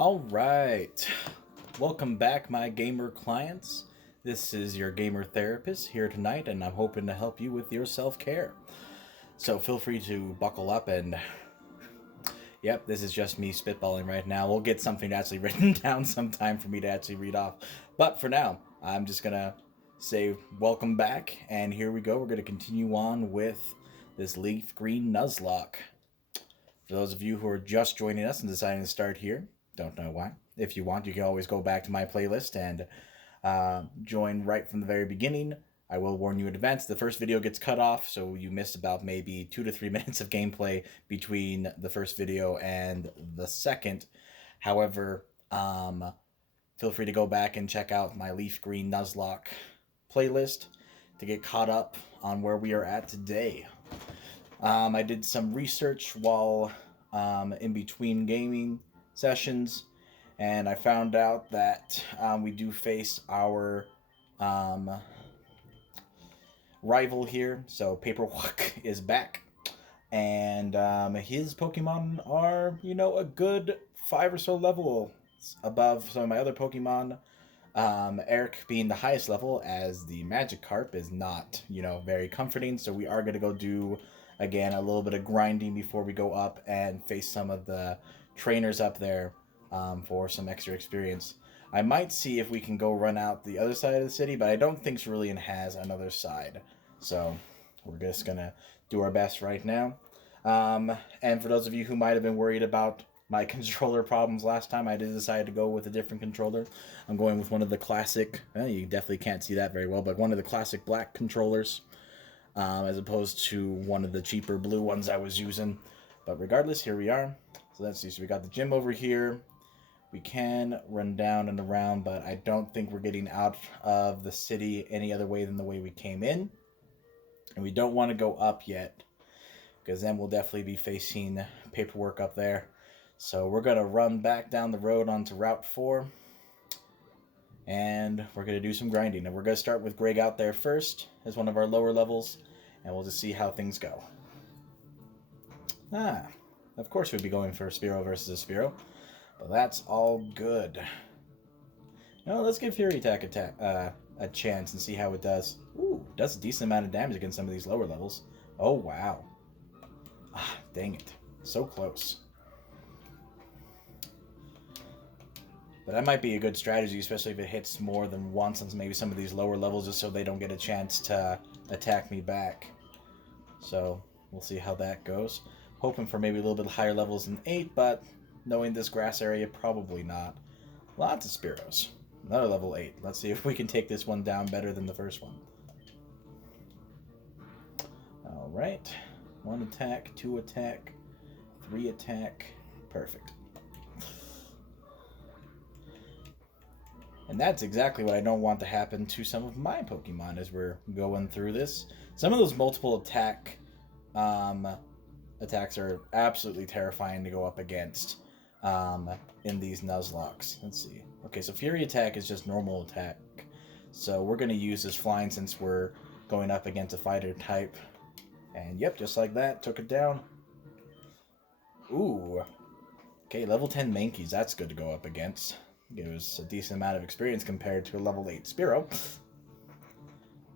All right. Welcome back, my gamer clients. This is your gamer therapist here tonight, and I'm hoping to help you with your self-care. So feel free to buckle up and... Yep, this is just me spitballing right now. We'll get something actually written down sometime for me to actually read off. But for now, I'm just going to say welcome back, and here we go. We're going to continue on with this Leafgreen Nuzzlock. For those of you who are just joining us and deciding to start here, don't know why. If you want, you can always go back to my playlist and join right from the very beginning. I will warn you in advance, the first video gets cut off, so you missed about maybe 2 to 3 minutes of gameplay between the first video and the second. However, feel free to go back and check out my Leafgreen Nuzzlock playlist to get caught up on where we are at today. I did some research while in between gaming sessions, and I found out that we do face our rival here. So Paperwk is back, and his Pokemon are, a good 5 or so levels above some of my other Pokemon. Eric being the highest level, as the Magikarp is not, very comforting. So we are going to go do, again, a little bit of grinding before we go up and face some of the trainers up there for some extra experience. I might see if we can go run out the other side of the city, but I don't think Cerulean has another side. So we're just going to do our best right now. And for those of you who might have been worried about my controller problems last time, I did decide to go with a different controller. I'm going with one of the classic, you definitely can't see that very well, but one of the classic black controllers, as opposed to one of the cheaper blue ones I was using. But regardless, here we are. So let's see. So we got the gym over here. We can run down and around, but I don't think we're getting out of the city any other way than the way we came in. And we don't want to go up yet, because then we'll definitely be facing Paperwk up there. So we're going to run back down the road onto Route 4. And we're going to do some grinding. And we're going to start with Greg out there first as one of our lower levels. And we'll just see how things go. Of course we'd be going for a Spearow versus a Spearow. But that's all good. Let's give Fury Attack a chance and see how it does. Ooh, does a decent amount of damage against some of these lower levels. Oh, wow. Dang it. So close. But that might be a good strategy, especially if it hits more than once on maybe some of these lower levels, just so they don't get a chance to attack me back. So we'll see how that goes. Hoping for maybe a little bit higher levels than 8, but knowing this grass area, probably not. Lots of Spearows. Another level 8. Let's see if we can take this one down better than the first one. Alright. 1 attack, 2 attack, 3 attack. Perfect. And that's exactly what I don't want to happen to some of my Pokemon as we're going through this. Some of those multiple attacks are absolutely terrifying to go up against in these Nuzzlocks. Let's see. Okay, so Fury Attack is just normal attack. So we're going to use this flying since we're going up against a fighter type. And yep, just like that, took it down. Ooh. Okay, level 10 Mankeys, that's good to go up against. Gives a decent amount of experience compared to a level 8 Spearow.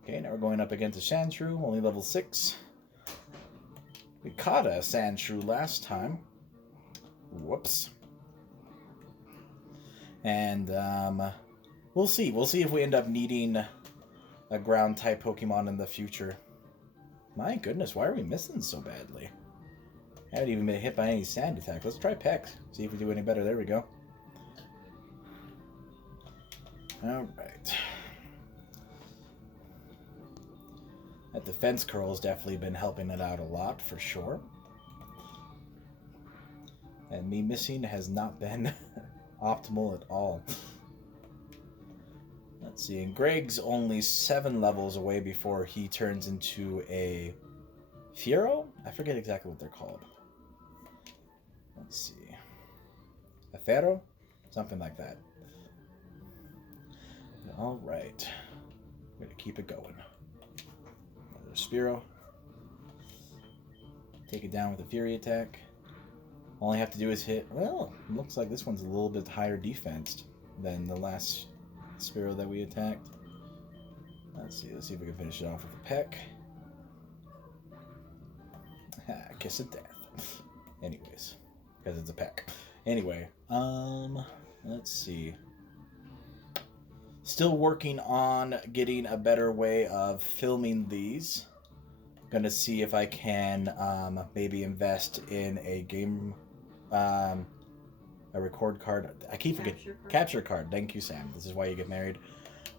Okay, now we're going up against a Sandshrew, only level 6. We caught a Sandshrew last time. Whoops. And we'll see. We'll see if we end up needing a ground-type Pokemon in the future. My goodness, why are we missing so badly? I haven't even been hit by any sand attack. Let's try Peck. See if we do any better. There we go. Alright. That defense curl has definitely been helping it out a lot, for sure. And me missing has not been optimal at all. Let's see, and Greg's only 7 levels away before he turns into a Fearow? I forget exactly what they're called. Let's see. A Pharaoh? Something like that. Alright. We're going to keep it going. Another Spearow. Take it down with a Fury Attack. All I have to do is hit... Well, looks like this one's a little bit higher defense than the last Spearow that we attacked. Let's see if we can finish it off with a peck. Kiss of death. Anyways, because it's a peck. Anyway, let's see. Still working on getting a better way of filming these. Gonna see if I can maybe invest in a game, a record card. I keep forgetting. Capture card. Thank you, Sam. This is why you get married.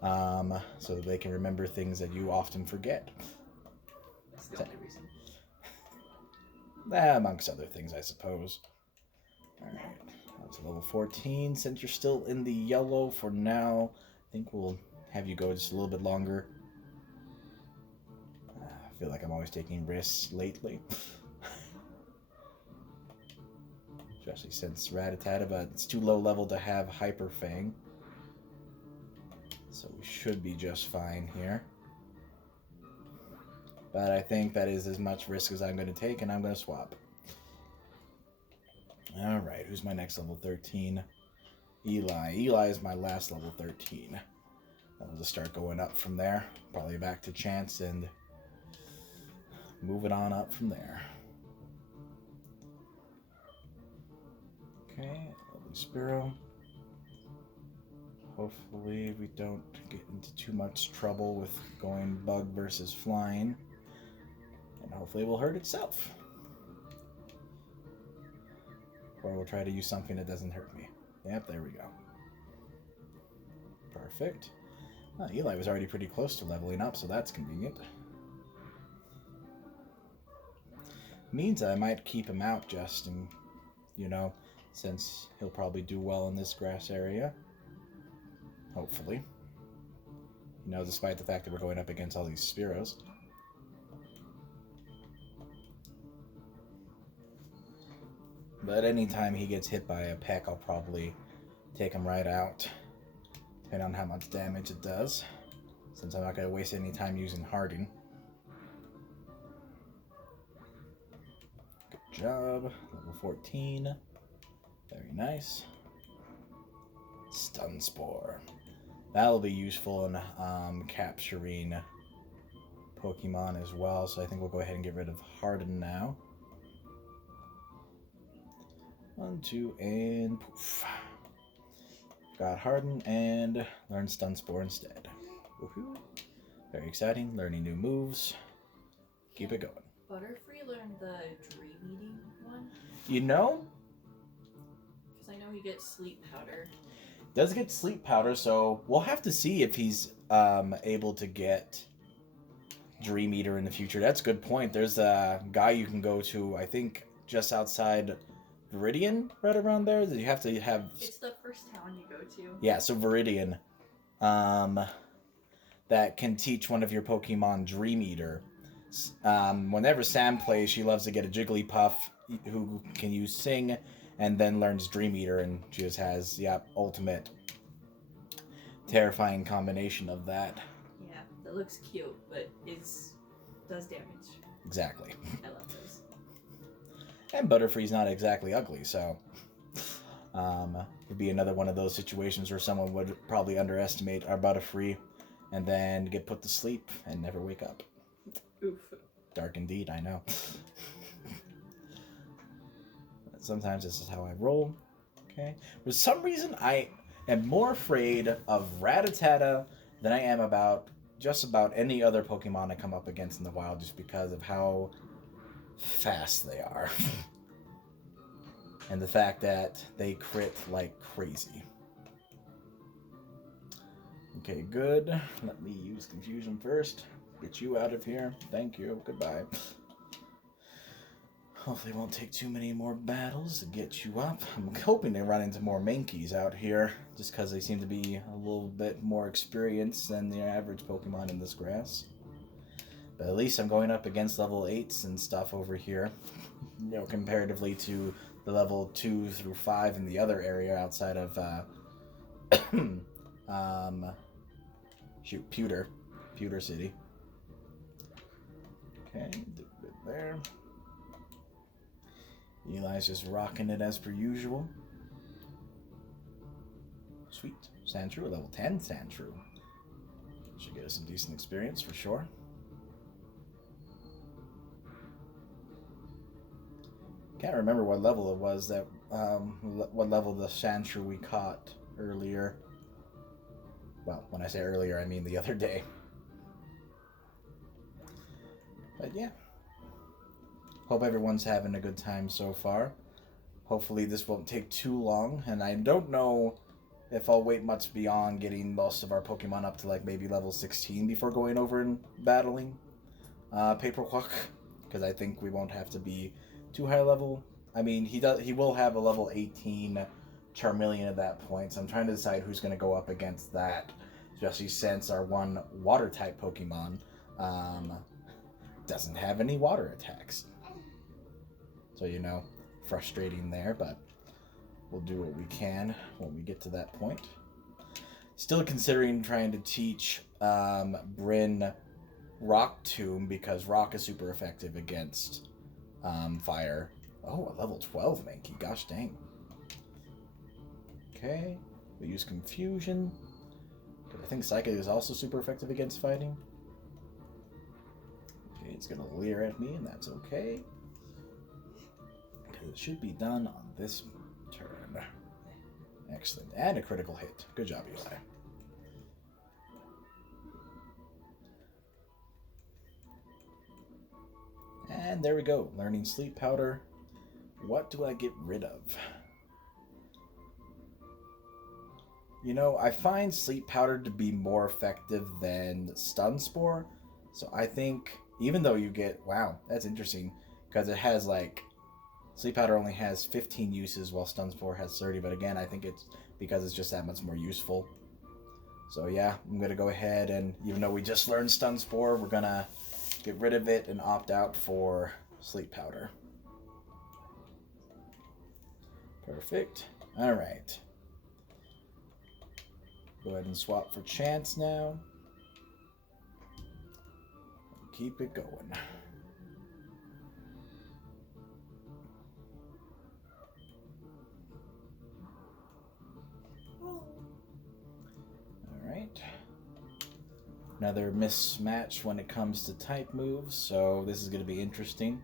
So that they can remember things that you often forget. That's the only reason. Amongst other things, I suppose. Alright, up to level 14. Since you're still in the yellow for now, I think we'll have you go just a little bit longer. I feel like I'm always taking risks lately. Especially since Rattata, but it's too low level to have Hyper Fang. So we should be just fine here. But I think that is as much risk as I'm going to take, and I'm going to swap. Alright, who's my next level 13? Eli. Eli is my last level 13. I'll just start going up from there. Probably back to Chance and move it on up from there. Okay, lovely Spearow. Hopefully we don't get into too much trouble with going bug versus flying. And hopefully it will hurt itself. Or we'll try to use something that doesn't hurt me. Yep, there we go. Perfect. Eli was already pretty close to leveling up, so that's convenient. Means I might keep him out just, in, you know, since he'll probably do well in this grass area. Hopefully. You know, despite the fact that we're going up against all these Spearows. But anytime he gets hit by a peck, I'll probably take him right out. Depending on how much damage it does. Since I'm not going to waste any time using Harden. Good job. Level 14. Very nice. Stun Spore. That'll be useful in capturing Pokemon as well. So I think we'll go ahead and get rid of Harden now. 1, 2, and poof. Got Harden and learn Stun Spore instead. Woohoo. Very exciting. Learning new moves. Keep it going. Butterfree learned the Dream Eating one? You know? Because I know he gets Sleep Powder. Does get Sleep Powder, so we'll have to see if he's able to get Dream Eater in the future. That's a good point. There's a guy you can go to, I think, just outside Viridian, right around there. That you have to have. It's the first town you go to. Yeah, so Viridian, that can teach one of your Pokemon Dream Eater. Whenever Sam plays, she loves to get a Jigglypuff who can use Sing, and then learns Dream Eater, and she just has the ultimate terrifying combination of that. Yeah, that looks cute, but does damage. Exactly. I love those. And Butterfree's not exactly ugly, so would be another one of those situations where someone would probably underestimate our Butterfree and then get put to sleep and never wake up. Oof. Dark indeed, I know. Sometimes this is how I roll. Okay. For some reason, I am more afraid of Rattata than I am about just about any other Pokemon I come up against in the wild, just because of how fast they are. And the fact that they crit like crazy. Okay, good. Let me use Confusion first. Get you out of here. Thank you. Goodbye. Hopefully it won't take too many more battles to get you up. I'm hoping they run into more Mankeys out here, just because they seem to be a little bit more experienced than the average Pokemon in this grass. But at least I'm going up against level 8s and stuff over here, you know, comparatively to the level 2 through 5 in the other area outside of, Pewter City. Okay, do it there. Eli's just rocking it as per usual. Sweet. Sandshrew, a level 10 Sandshrew. Should get us some decent experience for sure. Can't remember what level it was that, what level the Sandshrew we caught earlier. Well, when I say earlier, I mean the other day. But yeah. Hope everyone's having a good time so far. Hopefully this won't take too long, and I don't know if I'll wait much beyond getting most of our Pokemon up to like maybe level 16 before going over and battling Paperwk, because I think we won't have to be too high level. I mean, he will have a level 18 Charmeleon at that point, so I'm trying to decide who's going to go up against that, especially since our one water type Pokemon doesn't have any water attacks. So, you know, frustrating there, but we'll do what we can when we get to that point. Still considering trying to teach Bryn Rock Tomb, because Rock is super effective against fire. Oh, a level 12 Mankey. Gosh dang. Okay. We use Confusion. I think Psychic is also super effective against fighting. Okay, it's going to leer at me, and that's okay. Because it should be done on this turn. Excellent. And a critical hit. Good job, Eli. And there we go. Learning Sleep Powder. What do I get rid of? You know, I find Sleep Powder to be more effective than Stun Spore. So I think, even though you get... Wow, that's interesting. Because it has, like... Sleep Powder only has 15 uses, while Stun Spore has 30. But again, I think it's because it's just that much more useful. So yeah, I'm going to go ahead and, even though we just learned Stun Spore, we're going to get rid of it and opt out for Sleep Powder. Perfect. Alright. Go ahead and swap for Chance now. Keep it going. Alright. Another mismatch when it comes to type moves, so this is going to be interesting.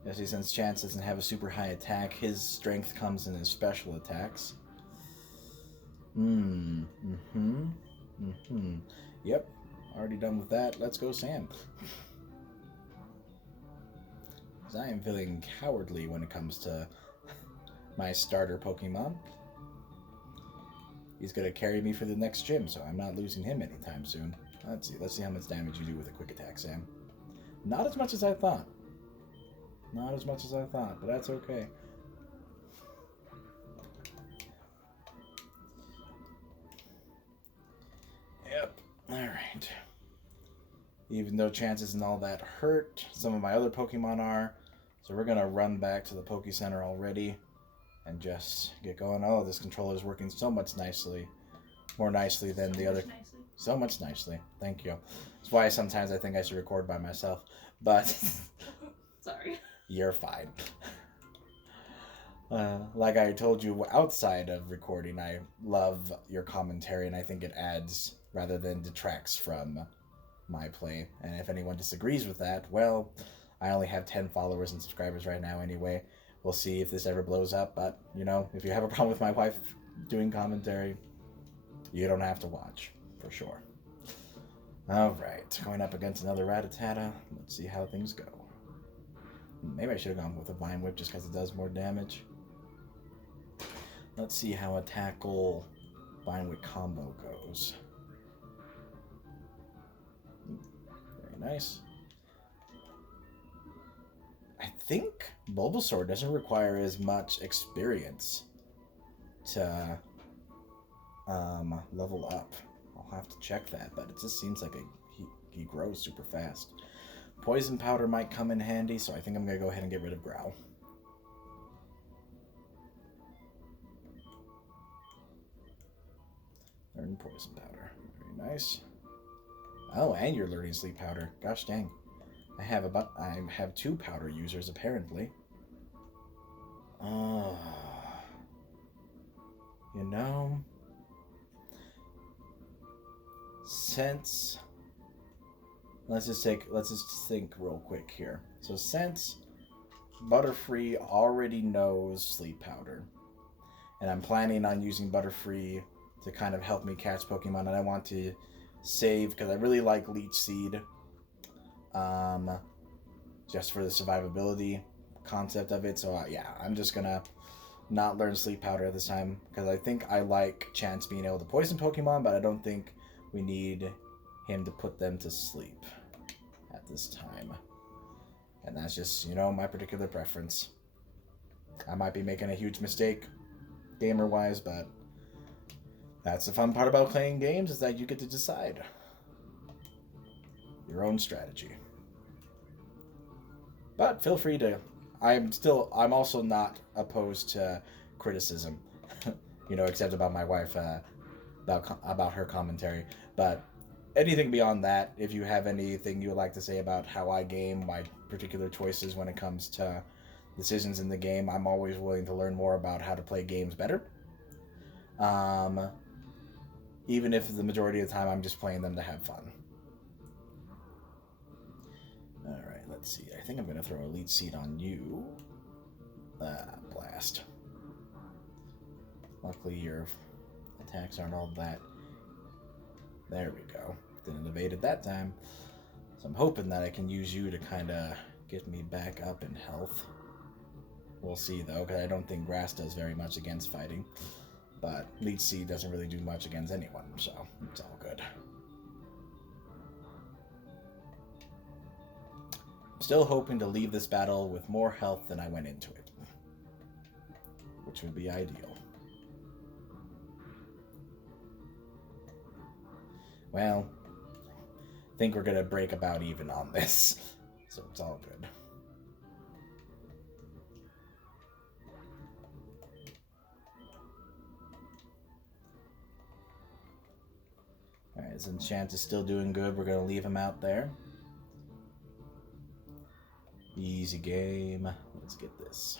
Especially since Chance doesn't have a super high attack, his strength comes in his special attacks. Yep, already done with that. Let's go, Sam. Because I am feeling cowardly when it comes to my starter Pokemon. He's going to carry me for the next gym, so I'm not losing him anytime soon. Let's see how much damage you do with a quick attack, Sam. Not as much as I thought. Not as much as I thought, but that's okay. Yep. Alright. Even though Chance isn't all that hurt, some of my other Pokemon are. So we're going to run back to the Poke Center already and just get going. Oh, this controller is working so much nicely. More nicely than the other. So much nicely. Thank you. That's why sometimes I think I should record by myself. But... Sorry. You're fine. Like I told you outside of recording, I love your commentary, and I think it adds rather than detracts from my play. And if anyone disagrees with that, well, I only have 10 followers and subscribers right now anyway. We'll see if this ever blows up, but, you know, if you have a problem with my wife doing commentary, you don't have to watch, for sure. Alright, going up against another Rattata. Let's see how things go. Maybe I should have gone with a Vine Whip just because it does more damage. Let's see how a Tackle Vine Whip combo goes. Very nice. I think Bulbasaur doesn't require as much experience to level up. I'll have to check that, but it just seems like he grows super fast. Poison Powder might come in handy, so I think I'm going to go ahead and get rid of Growl. Learn Poison Powder. Very nice. Oh, and you're learning Sleep Powder. Gosh dang. I have 2 powder users, apparently. Oh, you know, since let's just think real quick here. So since Butterfree already knows Sleep Powder, and I'm planning on using Butterfree to kind of help me catch Pokemon, and I want to save because I really like Leech Seed, just for the survivability concept of it. So yeah, I'm just gonna not learn Sleep Powder at this time because I think I like Chance being able to poison Pokemon, but I don't think we need him to put them to sleep at this time. And that's just, my particular preference. I might be making a huge mistake gamer-wise, but that's the fun part about playing games, is that you get to decide your own strategy. But feel free to... I'm also not opposed to criticism, except about my wife, about her commentary. But anything beyond that, if you have anything you would like to say about how I game, my particular choices when it comes to decisions in the game, I'm always willing to learn more about how to play games better. Even if the majority of the time I'm just playing them to have fun. Alright, let's see. I think I'm going to throw a Leech Seed on you. Blast. Luckily your attacks aren't all that. There we go. Didn't evade it that time. So I'm hoping that I can use you to kind of get me back up in health. We'll see though, because I don't think Grass does very much against fighting. But Leech Seed doesn't really do much against anyone, so it's all good. I'm still hoping to leave this battle with more health than I went into it, which would be ideal. Well, I think we're going to break about even on this, so it's all good. Alright, since Chance is still doing good, we're going to leave him out there. Easy game. Let's get this.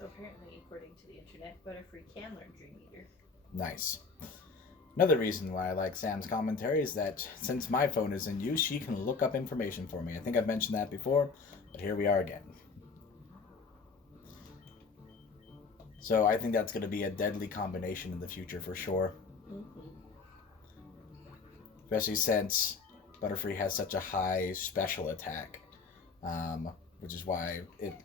So apparently, according to the internet, Butterfree can learn Dream Eater. Nice. Another reason why I like Sam's commentary is that since my phone is in use, she can look up information for me. I think I've mentioned that before, but here we are again. So I think that's going to be a deadly combination in the future for sure. Mm-hmm. Especially since Butterfree has such a high special attack, which is why it's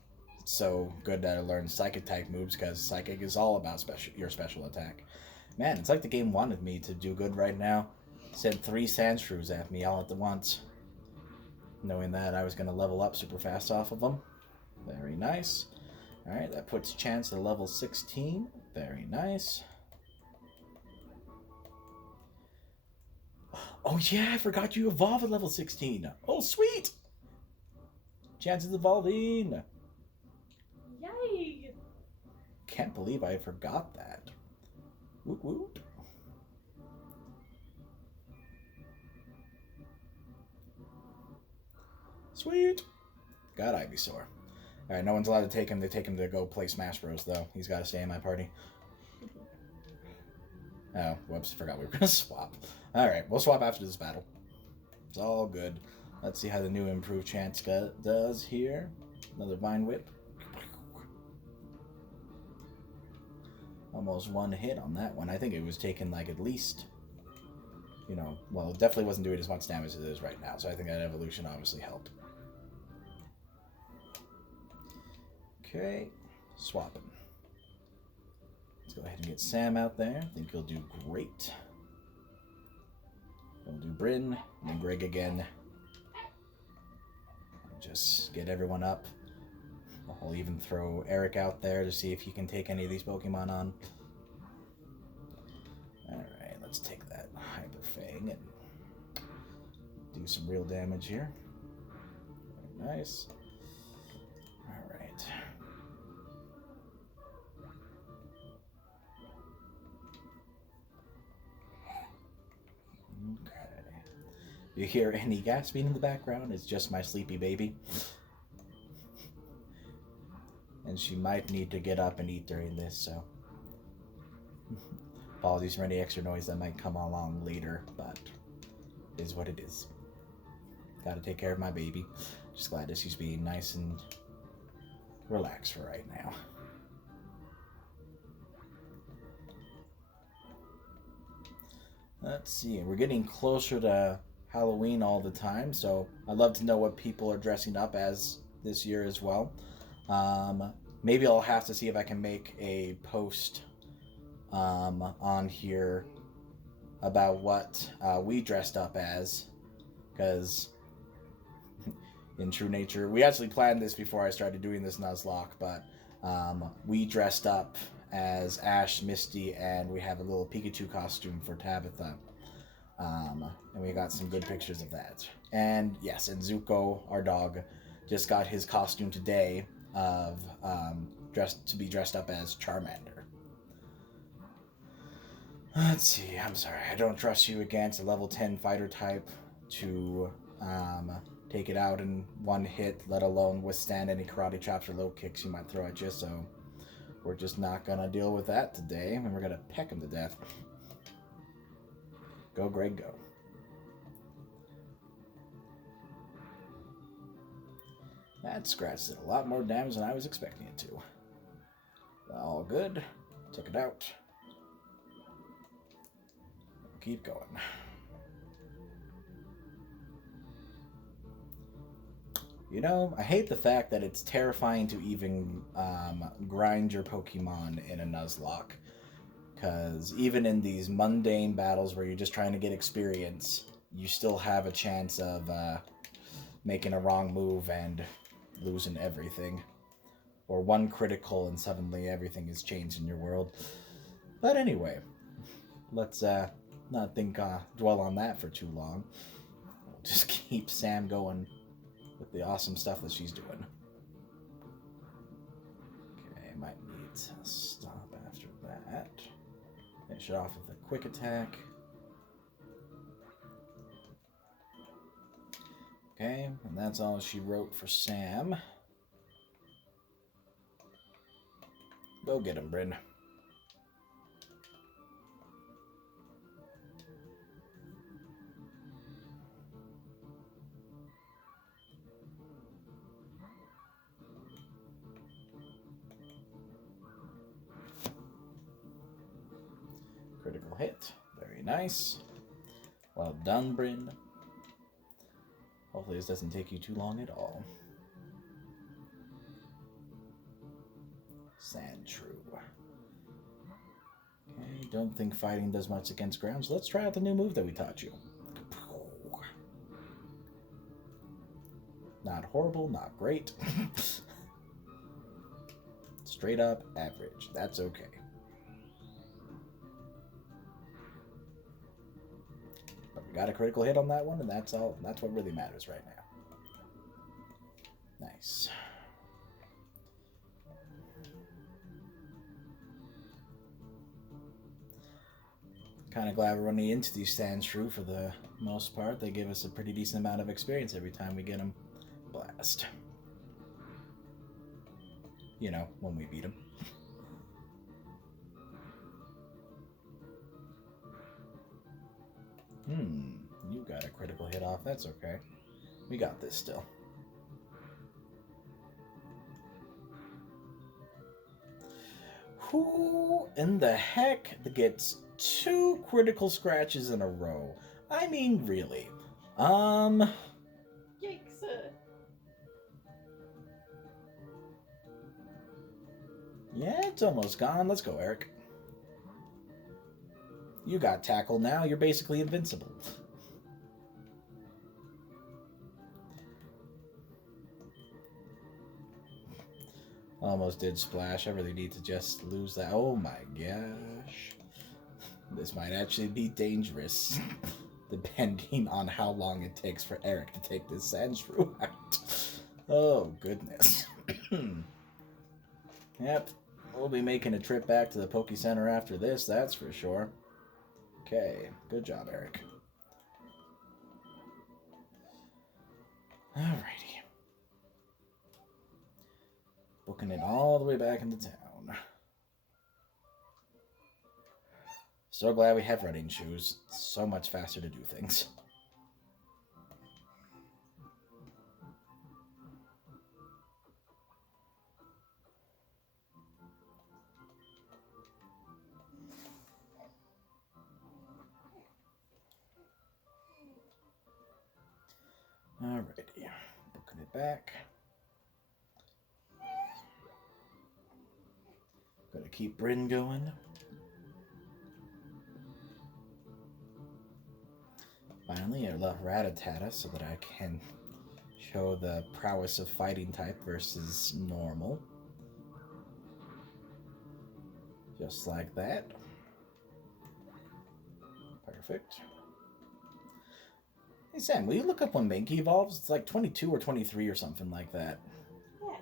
so good that I learned Psychic type moves, because Psychic is all about your special attack. Man, it's like the game wanted me to do good right now. Sent 3 Sandshrews at me all at once, knowing that I was going to level up super fast off of them. Very nice. Alright, that puts Chance at level 16. Very nice. Oh yeah, I forgot you evolve at level 16. Oh, sweet! Chance is evolving. Yay! Can't believe I forgot that. Woot woot. Sweet. Got Ivysaur. Alright, no one's allowed to take him. They take him to go play Smash Bros, though. He's got to stay in my party. Oh, whoops. Forgot we were going to swap. Alright, we'll swap after this battle. It's all good. Let's see how the new improved Chance does here. Another Vine Whip. Almost one hit on that one. I think it was taking like at least, well, it definitely wasn't doing as much damage as it is right now. So I think that evolution obviously helped. Okay, swapping. Let's go ahead and get Sam out there. I think he'll do great. We'll do Bryn, and then Greg again. Just get everyone up. I'll even throw Eric out there to see if he can take any of these Pokemon on. Alright, let's take that Hyper Fang and do some real damage here. Very nice. Alright. You hear any gasping in the background, it's just my sleepy baby. And she might need to get up and eat during this, so apologies for any extra noise that might come along later, but it is what it is. Gotta take care of my baby. Just glad that she's being nice and relaxed for right now. Let's see, we're getting closer to Halloween all the time, so I'd love to know what people are dressing up as this year as well. Maybe I'll have to see if I can make a post on here about what we dressed up as, because in true nature, we actually planned this before I started doing this Nuzzlock, but we dressed up as Ash, Misty, and we have a little Pikachu costume for Tabitha. And we got some good pictures of that. And yes, and Zuko, our dog, just got his costume today of dressed up as Charmander. Let's see, I'm sorry, I don't trust you against a level 10 fighter type to take it out in one hit, let alone withstand any karate chops or low kicks you might throw at you, so we're just not gonna deal with that today, and we're gonna peck him to death. Go, Greg, go. That scratch did a lot more damage than I was expecting it to. All good. Took it out. Keep going. You know, I hate the fact that it's terrifying to even grind your Pokemon in a Nuzlocke. Because even in these mundane battles where you're just trying to get experience, you still have a chance of making a wrong move and losing everything. Or one critical and suddenly everything has changed in your world. But anyway, let's not dwell on that for too long. We'll just keep Sam going with the awesome stuff that she's doing. Okay, might need to stop after that. Finish it off with a quick attack. Okay, and that's all she wrote for Sam. Go get him, Bryn. Critical hit. Very nice. Well done, Bryn. Hopefully this doesn't take you too long at all. Sandshrew. Okay, don't think fighting does much against ground, so let's try out the new move that we taught you. Not horrible, not great. Straight up average. That's okay. But we got a critical hit on that one, and that's all. That's what really matters right now. Nice. Kind of glad we're running into these Sandshrew for the most part. They give us a pretty decent amount of experience every time we get them. Blast. You know, when we beat them. You got a critical hit off. That's okay. We got this still. Who in the heck gets 2 critical scratches in a row? I mean, really. Yikes. Yeah, it's almost gone. Let's go, Eric. You got tackle now. You're basically invincible. Almost did splash. I really need to just lose that. Oh my gosh. This might actually be dangerous. Depending on how long it takes for Eric to take this Sandshrew out. Oh, goodness. Yep. We'll be making a trip back to the Poke Center after this, that's for sure. Okay. Good job, Eric. booking it all the way back into town. So glad we have running shoes. It's so much faster to do things. Alrighty, booking it back. Gotta keep Bryn going. Finally, I left Rattata so that I can show the prowess of fighting type versus normal. Just like that. Perfect. Hey Sam, will you look up when Mankey evolves? It's like 22 or 23 or something like that. Yeah.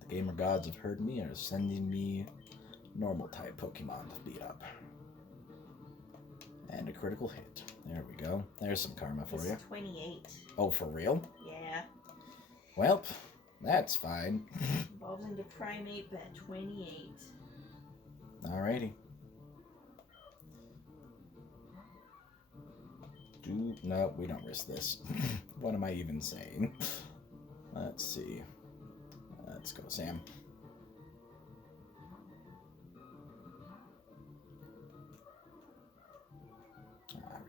The gamer gods have heard me and are sending me normal type Pokemon to beat up. And a critical hit. There we go. There's some karma for you. 28. Oh, for real? Yeah. Well, that's fine. Evolves into Primate at 28. Alrighty. No, we don't risk this. What am I even saying? Let's see. Let's go, Sam.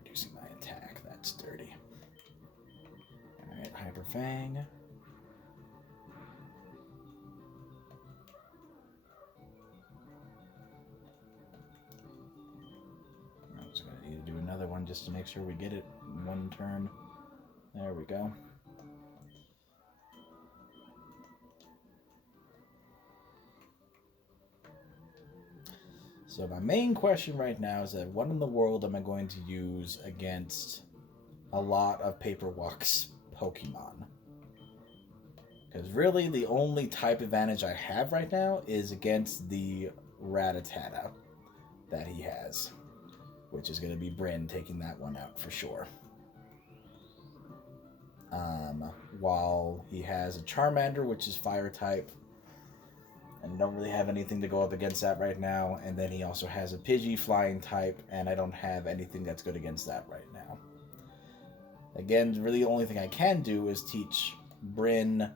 Reducing my attack. That's dirty. Alright, Hyper Fang. I'm just going to need to do another one just to make sure we get it in one turn. There we go. So my main question right now is that what in the world am I going to use against a lot of Paperwk's Pokemon? Because really the only type advantage I have right now is against the Rattata that he has, which is going to be Bryn taking that one out for sure. While he has a Charmander, which is fire type, and don't really have anything to go up against that right now. And then he also has a Pidgey flying type, and I don't have anything that's good against that right now. Again, really the only thing I can do is teach Bryn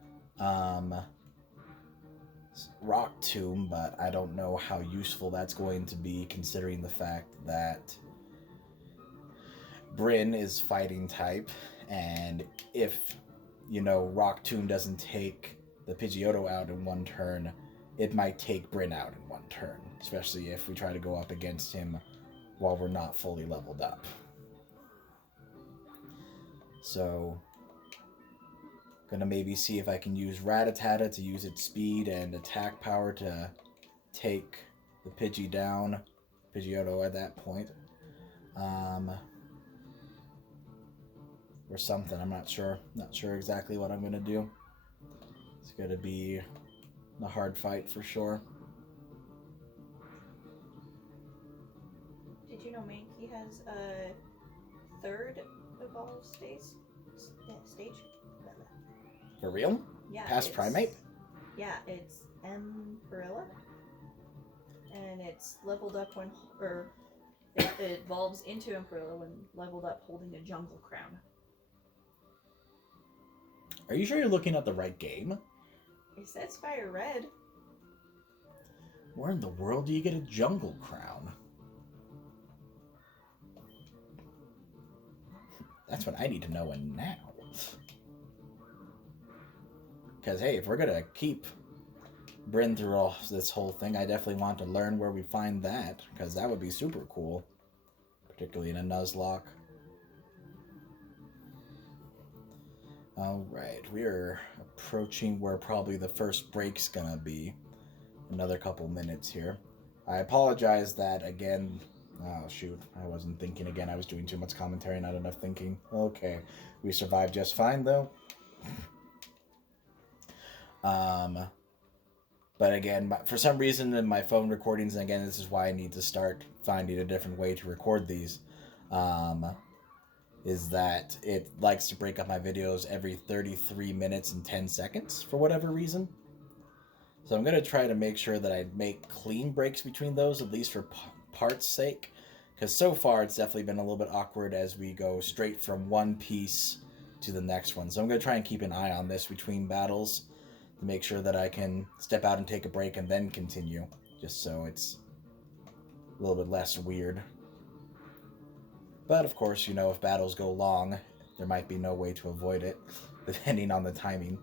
Rock Tomb, but I don't know how useful that's going to be considering the fact that Bryn is fighting type, and if, you know, Rock Tomb doesn't take the Pidgeotto out in one turn, it might take Bryn out in one turn, especially if we try to go up against him while we're not fully leveled up. So, gonna maybe see if I can use Rattata to use its speed and attack power to take the Pidgey down, Pidgeotto at that point. Or something, I'm not sure. Not sure exactly what I'm gonna do. It's gonna be a hard fight for sure. Did you know Mankey has a third evolved stage? For real? Yeah. Past Primate? Yeah, it's Emperilla. And it's leveled up when, or it evolves into Emperilla when leveled up holding a Jungle Crown. Are you sure you're looking at the right game? It says Fire Red. Where in the world do you get a Jungle Crown? That's what I need to know and now. Because, hey, if we're going to keep Bryn through all this whole thing, I definitely want to learn where we find that, because that would be super cool. Particularly in a Nuzzlock. Alright, we are approaching where probably the first break's gonna be. Another couple minutes here. I apologize that, again... Oh, shoot. I wasn't thinking again. I was doing too much commentary, not enough thinking. Okay. We survived just fine, though. But again, for some reason in my phone recordings, and again, this is why I need to start finding a different way to record these. is that it likes to break up my videos every 33 minutes and 10 seconds for whatever reason. So I'm going to try to make sure that I make clean breaks between those, at least for part's sake. Because so far it's definitely been a little bit awkward as we go straight from one piece to the next one. So I'm going to try and keep an eye on this between battles to make sure that I can step out and take a break and then continue. Just so it's a little bit less weird. But of course, you know, if battles go long, there might be no way to avoid it, depending on the timing.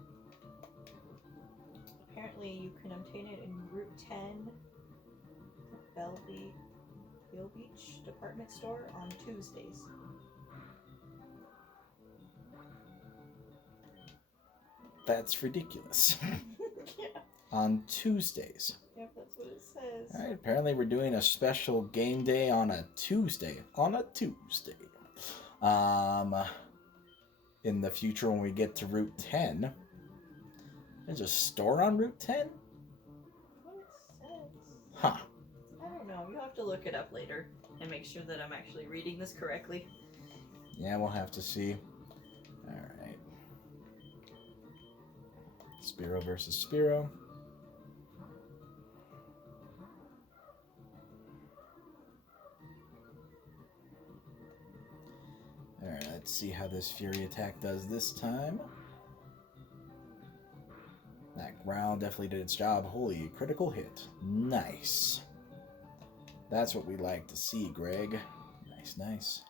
Apparently, you can obtain it in Route 10, Beale Beach department store on Tuesdays. That's ridiculous. Yeah. On Tuesdays. Yep, that's what it says. Alright, apparently we're doing a special game day on a Tuesday. In the future when we get to Route 10. There's a store on Route 10? What it says. Huh. I don't know. You'll have to look it up later and make sure that I'm actually reading this correctly. Yeah, we'll have to see. Alright. Spiro versus Spiro. Alright, let's see how this Fury attack does this time. That growl definitely did its job. Holy, critical hit. Nice. That's what we like to see, Greg. Nice, nice.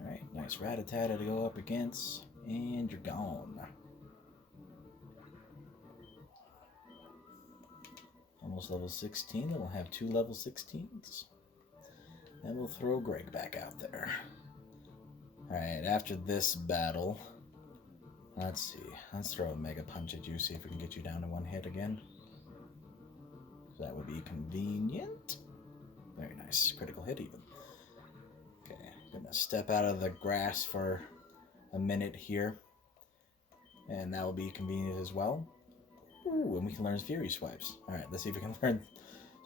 Alright, nice Rat-a-tat to go up against. And you're gone. Almost level 16, then we'll have 2 level 16s. And we'll throw Greg back out there. Alright, after this battle, let's see. Let's throw a Mega Punch at you, see if we can get you down to 1 hit again. That would be convenient. Very nice. Critical hit even. Okay, gonna step out of the grass for a minute here. And that will be convenient as well. Ooh, and we can learn Fury Swipes. Alright, let's see if we can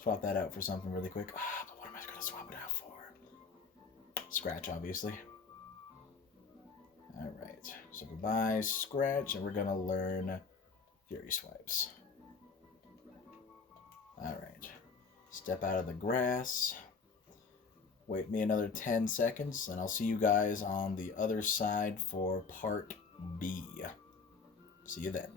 swap that out for something really quick. But what am I going to swap it out for? Scratch, obviously. Alright, so goodbye, Scratch, and we're going to learn Fury Swipes. Alright, step out of the grass. Wait me another 10 seconds, and I'll see you guys on the other side for Part B. See you then.